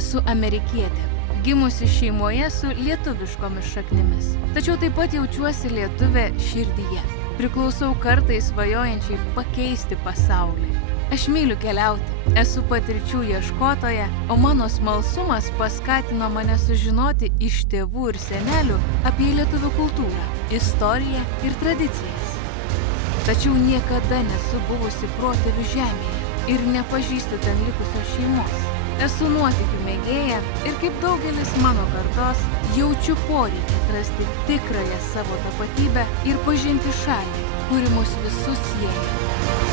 Esu amerikietė, gimusi šeimoje su lietuviškomis šaknimis. Tačiau taip pat jaučiuosi lietuvė širdyje. Priklausau kartai svajojančiai pakeisti pasaulį. Aš myliu keliauti, esu patirčių ieškotoja, o mano smalsumas paskatino mane sužinoti iš tėvų ir senelių apie lietuvių kultūrą, istoriją ir tradicijas. Tačiau niekada nesu buvusi protėvių žemėje ir nepažįstu ten likusios šeimos. Esu nuotykių mėgėja ir kaip daugelis mano kartos jaučiu poreikį atrasti tikrąją savo tapatybę ir pažinti šalį, kuri mus visus sieja.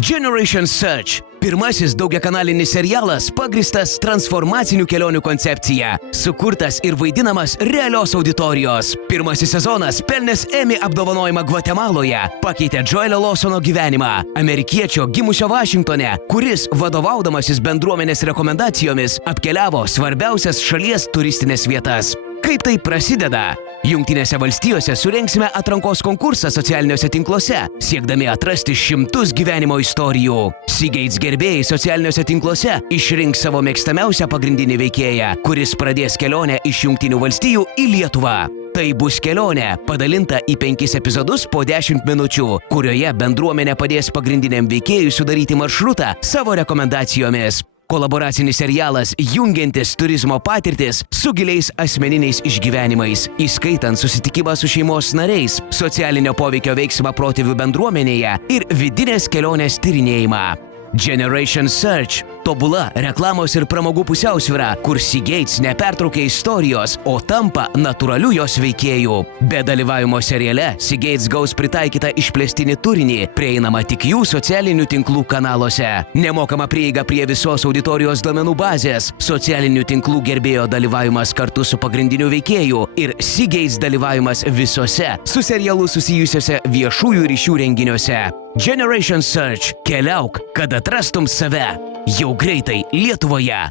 Generation Search – pirmasis daugiakanalinis serialas pagristas transformacinių kelionių koncepcija, sukurtas ir vaidinamas realios auditorijos. Pirmasis sezonas pelnęs Emmy apdovanojimą Gvatemaloje, pakeitė Joelio Lawsono gyvenimą, amerikiečio gimusio Vašingtone, kuris, vadovaudamasis bendruomenės rekomendacijomis, apkeliavo svarbiausias šalies turistinės vietas. Kaip tai prasideda? Jungtinėse valstijose surengsime atrankos konkursą socialiniuose tinkluose, siekdami atrasti šimtus gyvenimo istorijų. Seagates gerbėjai socialiniuose tinkluose išrinks savo mėgstamiausią pagrindinį veikėją, kuris pradės kelionę iš Jungtinių valstijų į Lietuvą. Tai bus kelionė, padalinta į 5 epizodus po 10 minučių, kurioje bendruomenė padės pagrindiniam veikėjui sudaryti maršrutą savo rekomendacijomis. Kolaboracinis serialas jungiantis turizmo patirtis su giliais asmeniniais išgyvenimais, įskaitant susitikimą su šeimos nariais, socialinio poveikio veiksmą protėvių bendruomenėje ir vidinės kelionės tyrinėjimą. Generation Search – tobula reklamos ir pramogų pusiausvyra, kur Seagates nepertraukia istorijos, o tampa natūraliu jos veikėjų. Be dalyvavimo seriale, Seagates gaus pritaikytą išplėstinį turinį, prieinamą tik jų socialinių tinklų kanaluose. Nemokama prieiga prie visos auditorijos duomenų bazės, socialinių tinklų gerbėjo dalyvavimas kartu su pagrindiniu veikėju ir Seagates dalyvavimas visose su serialu susijusiuose viešųjų ryšių renginiuose. Generation Search – keliauk, kad atrastum save. Jau greitai Lietuvoje.